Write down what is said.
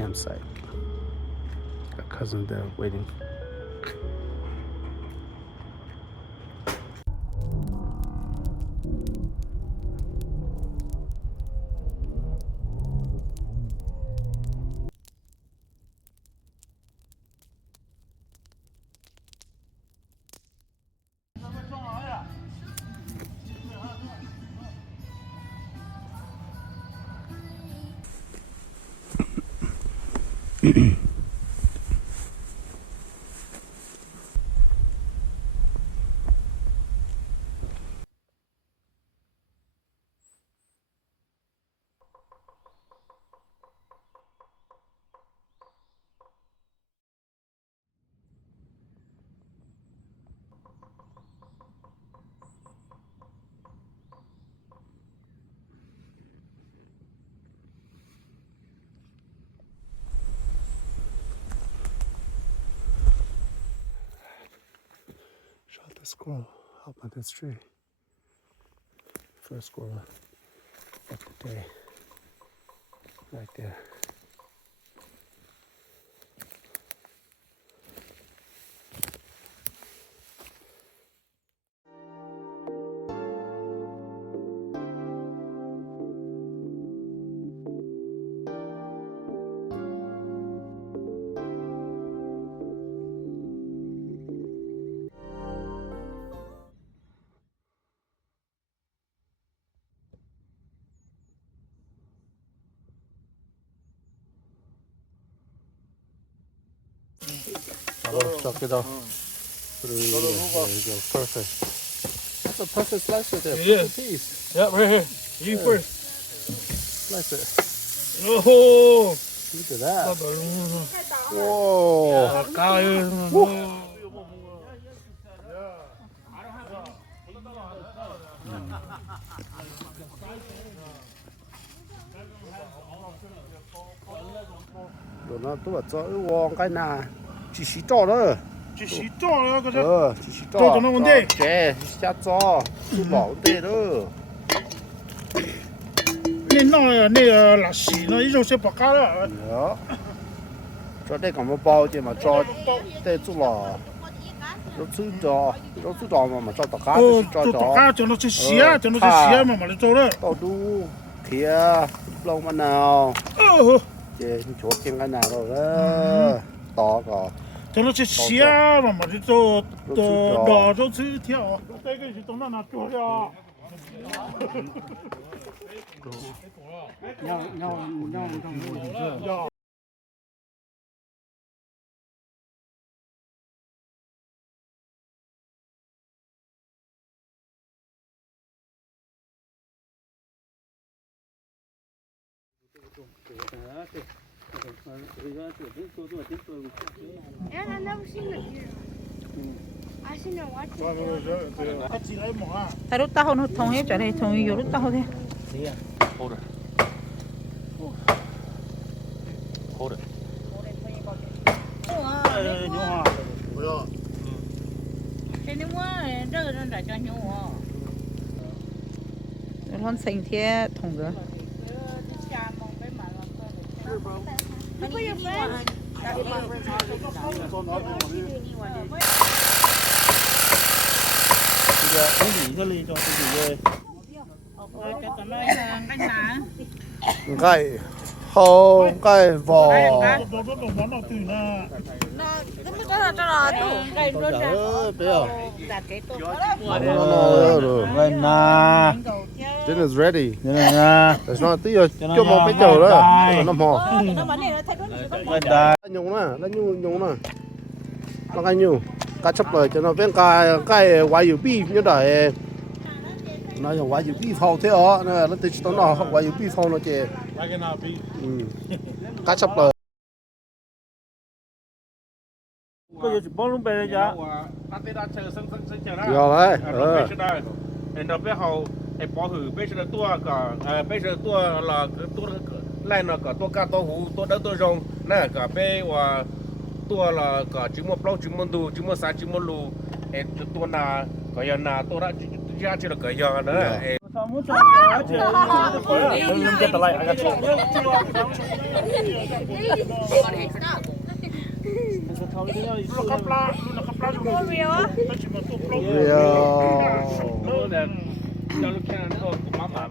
campsite. Got cousins there waiting. Shot the squirrel up on this tree. First squirrel of the day. Right there. Chop it off. There you go. Perfect. That's a perfect slice right there. Yeah. Perfect piece. Yeah, right here. You first. Slice it. Oh, Look at that. Whoa. Rồi nó tức là cho uống cái nào chỉ xí trò đó. chỉ洗澡了，可是。只xí trò. Cho nó vấn đề. Ok, xá trò. Chú bảo vấn đề đó. 那垃圾呢，一种是不干了。Đó. Cho đây còn một bao chứ mà cho đây chú là nó chú trò mà cho tất cả哦，cho就不干，叫nó去洗啊，叫nó去洗啊嘛，嘛，你做了。 tao đu thìa lâu mà nào 哦， chị chỗ kiếm cái nào rồi đó to cả 叫nó去洗啊嘛，嘛，你做做去跳，这个是从哪做的啊？ 要。 Yeah, I've never seen it here. I seen it watching. Ta rút tao nó thông hết trở đây thông nhiều rút tao thế. Hold it. Hold it. Thế nếu mà rơi nó đã cho nhau. Nó sinh thế thông nữa. Look at your friend. cái hầu cái vò Vậy nè, this is ready vậy nè, it's not tí rồi cho một cái chầu đó nó mò vậy nè. nhung nè nhung nè nó cái nhung cá chép lời cho nó bên cái quả dừa bi như đấy nó dùng quả dừa bi thau thế đó nó tự nhiên nó quả dừa bi thau nó chè cá chép lời Bây giờ chỉ bón luôn về giờ. rồi đấy Em đã biết hậu em bỏ thử bây giờ tua cả bây giờ tua là tua lại là cả tua cá tua hũ tua đỡ tua rong nè cả bây và tua là cả trứng một lâu trứng một đu trứng một sa trứng một lù em tua na cả giờ na tua đã chỉ là cả giờ nữa Don't get the light. I got you. Real. cho lúc kia nó cũng mắm mà